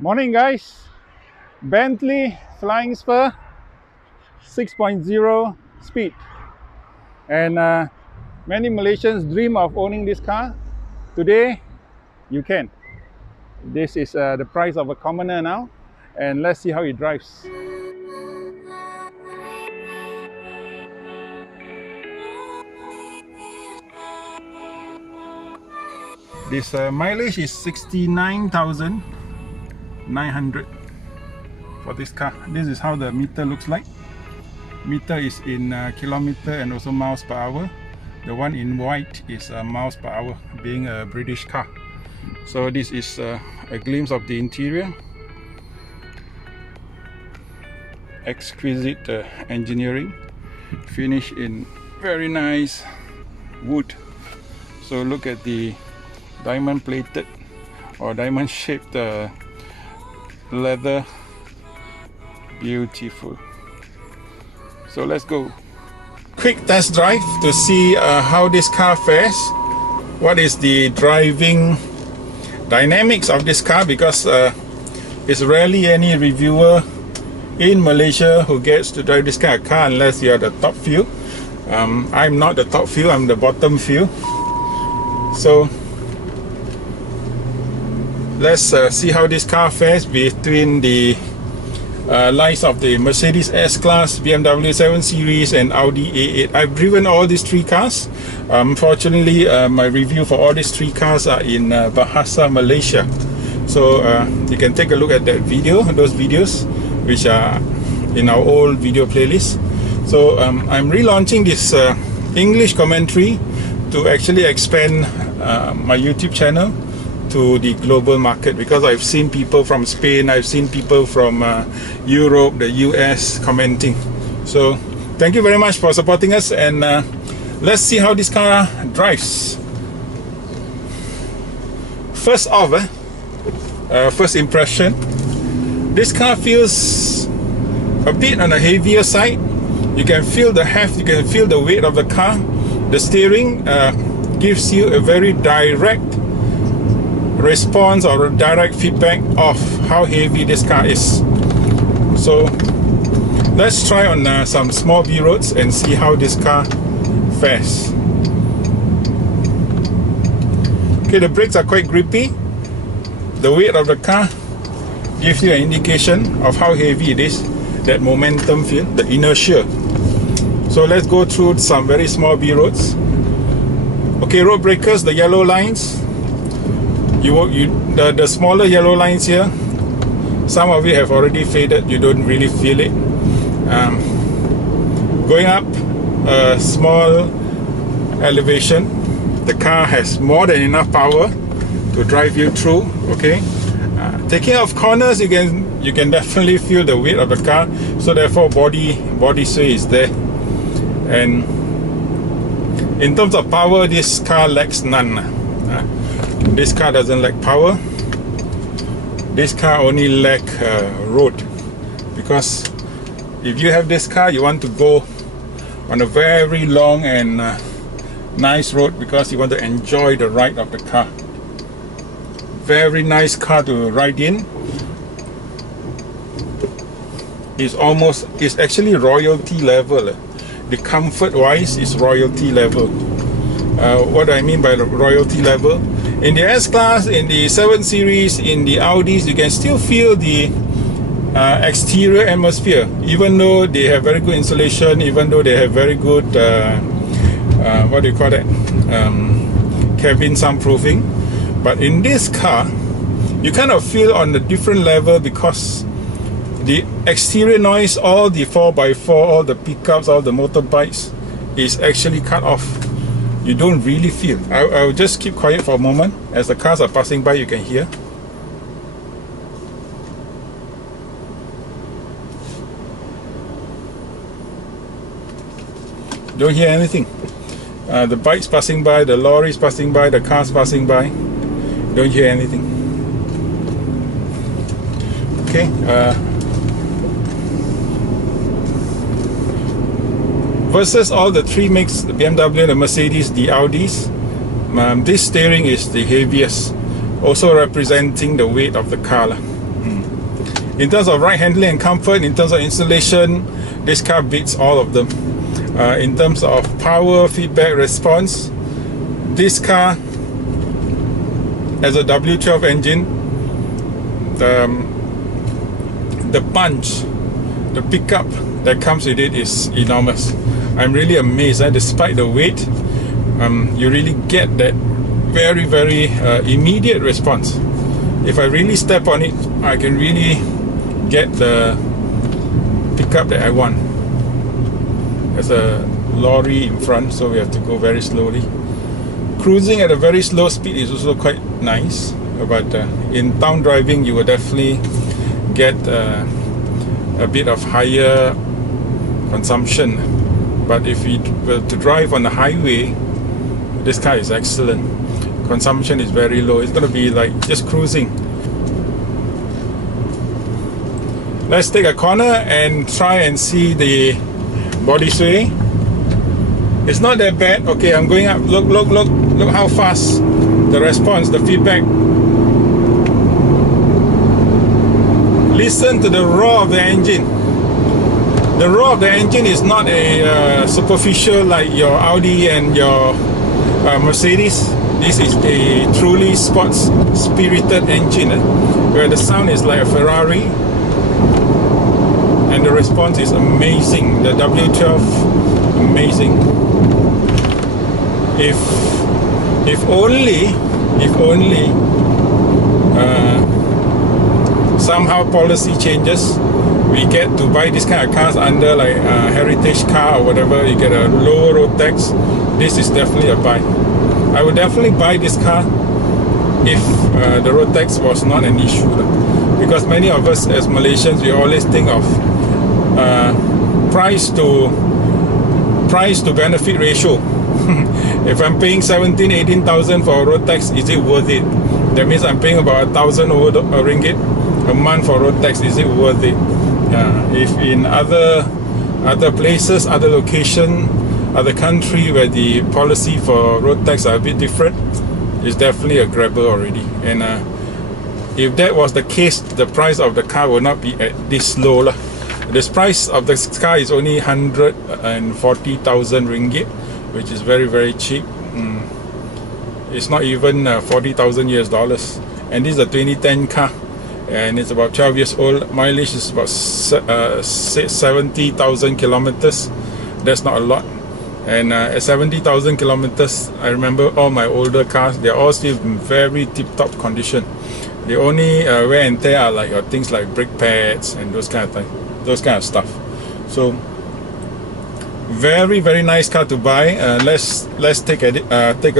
Morning guys, Bentley Flying Spur 6.0 speed, and many Malaysians dream of owning this car. Today you can. This is the price of a commoner now, and let's see how it drives. This mileage is 69,900 for this car. This is how the meter looks like. Meter is in kilometer and also miles per hour. The one in white is miles per hour, being a British car. So this is a glimpse of the interior. Exquisite engineering, finished in very nice wood. So look at the diamond plated or diamond shaped leather. Beautiful. So let's go. Quick test drive to see how this car fares. What is the driving dynamics of this car, because it's rarely any reviewer in Malaysia who gets to drive this kind of car unless you are the top few. I'm not the top few, I'm the bottom few. So let's see how this car fares between the likes of the Mercedes S-Class, BMW 7 Series and Audi A8. I've driven all these three cars. Unfortunately, my review for all these three cars are in Bahasa Malaysia. So you can take a look at that video, those videos which are in our old video playlist. So I'm relaunching this English commentary to actually expand my YouTube channel to the global market, because I've seen people from Spain, I've seen people from Europe, the US commenting. So thank you very much for supporting us, and let's see how this car drives. First off, first impression, this car feels a bit on the heavier side. You can feel the heft, you can feel the weight of the car. The steering gives you a very direct response or a direct feedback of how heavy this car is. So let's try on some small B roads and see how this car fares. Okay, the brakes are quite grippy. The weight of the car gives you an indication of how heavy it is, that momentum feel, the inertia. So let's go through some very small B roads. Okay, road breakers, the yellow lines, the smaller yellow lines here, some of it have already faded, you don't really feel it. Going up a small elevation, the car has more than enough power to drive you through. Okay, taking off corners, you can definitely feel the weight of the car, so therefore body sway is there. And in terms of power, this car lacks none. This car doesn't lack power. This car only lack road, because if you have this car, you want to go on a very long and nice road, because you want to enjoy the ride of the car. Very nice car to ride in. It's actually royalty level. The comfort wise is royalty level. What do I mean by the royalty level? In the S-Class, in the 7 Series, in the Audis, you can still feel the exterior atmosphere, even though they have very good insulation, even though they have very good what do you call that, cabin soundproofing. But in this car, you kind of feel on a different level, because the exterior noise, all the 4x4, all the pickups, all the motorbikes is actually cut off. You don't really feel. I'll just keep quiet for a moment. As the cars are passing by, you can hear. Don't hear anything. The bikes passing by, the lorries passing by, the cars passing by. Don't hear anything. Okay. Versus all the three makes, the BMW, the Mercedes, the Audis, this steering is the heaviest, also representing the weight of the car. In terms of ride handling and comfort, in terms of installation, this car beats all of them. In terms of power, feedback, response, this car has a W12 engine. The punch, the pickup that comes with it is enormous. I'm really amazed. Despite the weight, you really get that very, very immediate response. If I really step on it, I can really get the pickup that I want. There's a lorry in front, so we have to go very slowly. Cruising at a very slow speed is also quite nice, but in town driving you will definitely get a bit of higher consumption. But if you were to drive on the highway, this car is excellent. Consumption is very low. It's going to be like just cruising. Let's take a corner and try and see the body sway. It's not that bad. Okay, I'm going up. Look how fast the response, the feedback. Listen to the roar of the engine. The roar of the engine is not a superficial like your Audi and your Mercedes. This is a truly sports spirited engine, where the sound is like a Ferrari and the response is amazing. The W12, amazing. If only somehow policy changes, we get to buy this kind of cars under like a heritage car or whatever. You get a lower road tax. This is definitely a buy. I would definitely buy this car if the road tax was not an issue, because many of us as Malaysians, we always think of price to benefit ratio. If I'm paying 17,000-18,000 for a road tax, is it worth it? That means I'm paying about 1,000 ringgit a month for road tax. Is it worth it? If in other places, other location, other country where the policy for road tax are a bit different, it's definitely a grabber already. And if that was the case, the price of the car will not be at this low. The price of the car is only 140,000 ringgit, which is very, very cheap. It's not even 40,000 US dollars. And this is a 2010 car, and it's about 12 years old. Mileage is about 70,000 kilometers. That's not a lot. And at 70,000 kilometers, I remember all my older cars, they're all still in very tip-top condition. The only wear and tear are like things like brake pads and those kind of stuff. So very, very nice car to buy. Let's take a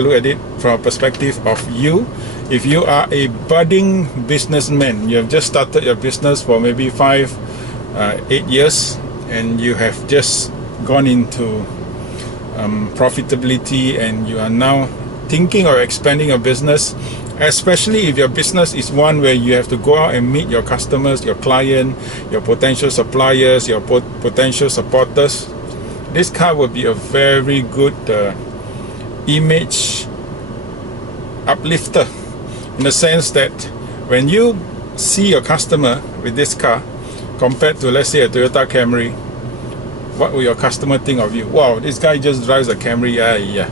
look at it from a perspective of you. If you are a budding businessman, you have just started your business for maybe 8 years, and you have just gone into profitability, and you are now thinking of expanding your business, especially if your business is one where you have to go out and meet your customers, your client, your potential suppliers, your potential supporters. This car will be a very good image uplifter, in the sense that when you see your customer with this car compared to, let's say, a Toyota Camry, what will your customer think of you? Wow, this guy just drives a Camry. Yeah.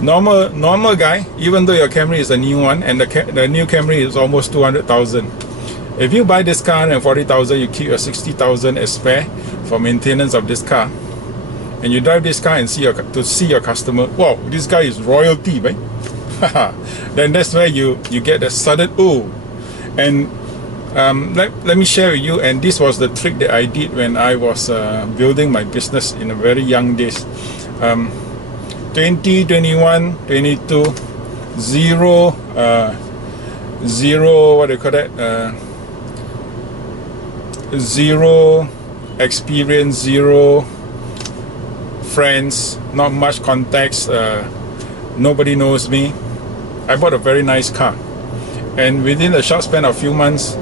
Normal guy, even though your Camry is a new one, and the new Camry is almost 200,000. If you buy this car and 40,000, you keep your 60,000 as spare for maintenance of this car, and you drive this car and see your customer, wow, this guy is royalty, right? Then that's where you get a sudden oh. And let me share with you, and this was the trick that I did when I was building my business in a very young days. 20, 21, 22, zero, what do you call that? Zero experience, zero friends, not much contacts, nobody knows me. I bought a very nice car, and within a short span of few months,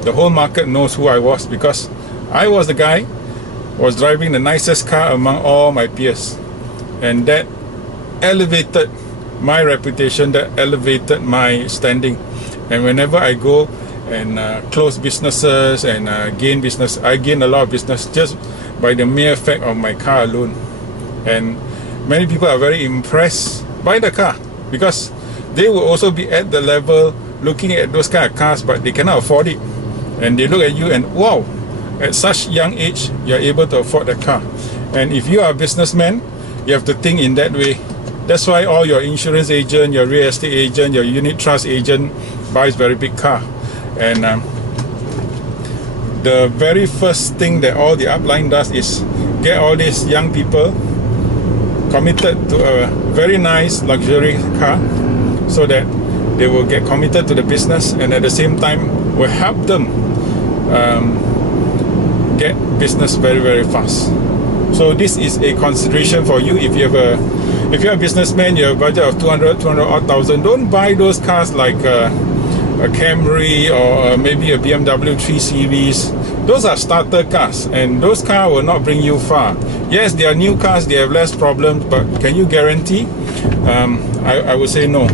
the whole market knows who I was, because I was the guy was driving the nicest car among all my peers, and that elevated my reputation, that elevated my standing. And whenever I go and close businesses and gain business. I gain a lot of business just by the mere fact of my car alone. And many people are very impressed by the car because they will also be at the level looking at those kind of cars, but they cannot afford it. And they look at you and wow, at such young age, you're able to afford the car. And if you are a businessman, you have to think in that way. That's why all your insurance agent, your real estate agent, your unit trust agent buys very big car. And the very first thing that all the upline does is get all these young people committed to a very nice luxury car so that they will get committed to the business, and at the same time will help them get business very, very fast. So this is a consideration for you. If you're a businessman, you have a budget of 200,000, don't buy those cars like a Camry or maybe a BMW 3 Series. Those are starter cars, and those cars will not bring you far. Yes, they are new cars, they have less problems, but can you guarantee? I would say no,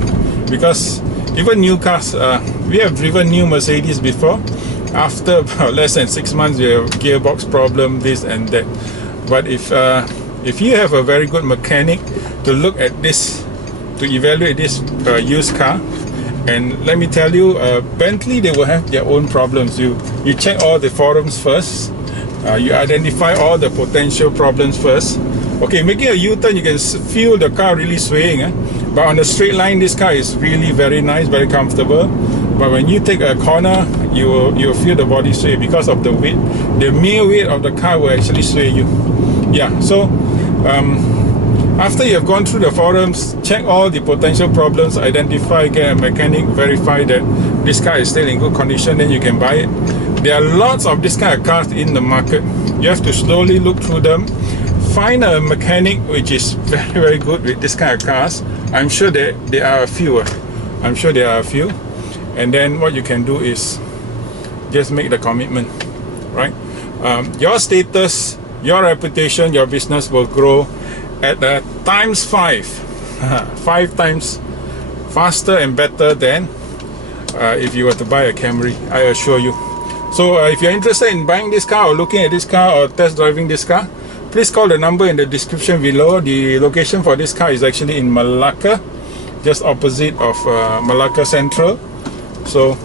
because even new cars, we have driven new Mercedes before. After about less than 6 months, you have gearbox problem, this and that. But if you have a very good mechanic to look at this, to evaluate this used car, and let me tell you, Bentley, they will have their own problems. You check all the forums first. You identify all the potential problems first. Okay, making a U-turn, you can feel the car really swaying. But on the straight line, this car is really very nice, very comfortable. But when you take a corner, you'll feel the body sway because of the weight. The mere weight of the car will actually sway you. Yeah, so after you have gone through the forums, check all the potential problems, identify, get a mechanic, verify that this car is still in good condition, then you can buy it. There are lots of this kind of cars in the market. You have to slowly look through them, find a mechanic which is very, very good with this kind of cars. I'm sure that there are a few. I'm sure there are a few. And then what you can do is just make the commitment, right? Your status, your reputation, your business will grow at times 5 times faster and better than if you were to buy a Camry, I assure you. So if you're interested in buying this car or looking at this car or test driving this car, please call the number in the description below. The location for this car is actually in Malacca, just opposite of Malacca Central. So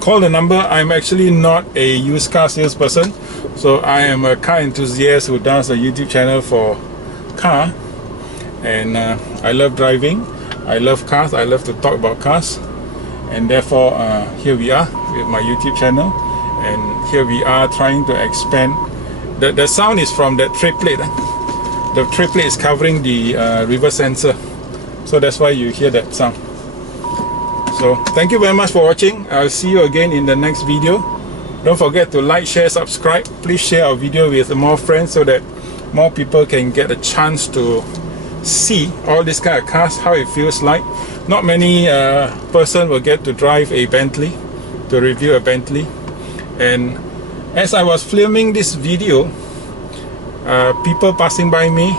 call the number. I'm actually not a used car salesperson, so I am a car enthusiast who does a YouTube channel for car, and I love driving, I love cars, I love to talk about cars, and therefore here we are with my YouTube channel, and here we are trying to expand. The sound is from that tray plate. The tray plate is covering the reverse sensor, so that's why you hear that sound. So thank you very much for watching. I'll see you again in the next video. Don't forget to like, share, subscribe. Please share our video with more friends so that more people can get a chance to see all this kind of cars, how it feels like. Not many person will get to drive a Bentley, to review a Bentley. And as I was filming this video, people passing by me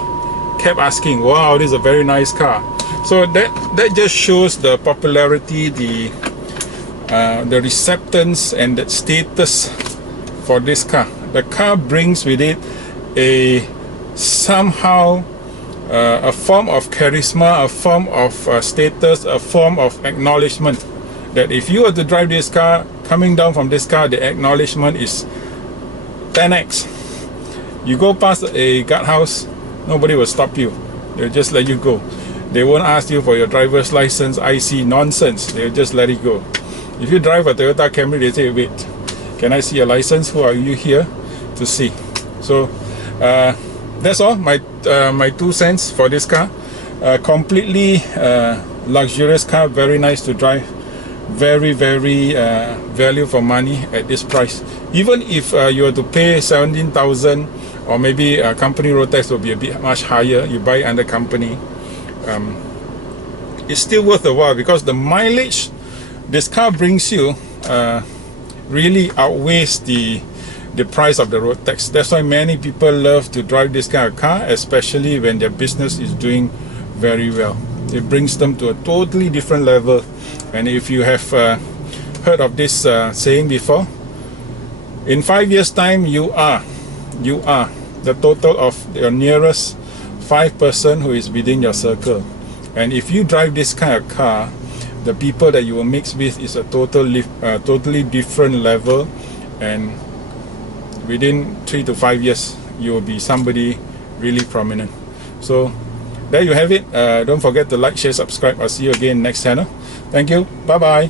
kept asking, wow, this is a very nice car. So that just shows the popularity, the acceptance and the status for this car. The car brings with it a somehow a form of charisma, a form of status, a form of acknowledgement. That if you were to drive this car, coming down from this car, the acknowledgement is 10x. You go past a guardhouse, nobody will stop you. They'll just let you go. They won't ask you for your driver's license, IC, nonsense. They'll just let it go. If you drive a Toyota Camry, they say, wait, can I see your license? Who are you here to see? So that's all, my 2 cents for this car. Completely luxurious car, very nice to drive. Very, very value for money at this price. Even if you were to pay 17,000, or maybe company road tax will be a bit much higher, you buy under company, it's still worth a while because the mileage this car brings you really outweighs the price of the road tax. That's why many people love to drive this kind of car, especially when their business is doing very well. It brings them to a totally different level. And if you have heard heard of this saying before. In 5 years time, you are the total of your nearest 5 person who is within your circle. And if you drive this kind of car, the people that you will mix with is a totally different level, and within 3 to 5 years you will be somebody really prominent. So there you have it. Don't forget to like, share, subscribe. I'll see you again next channel. Thank you. Bye bye.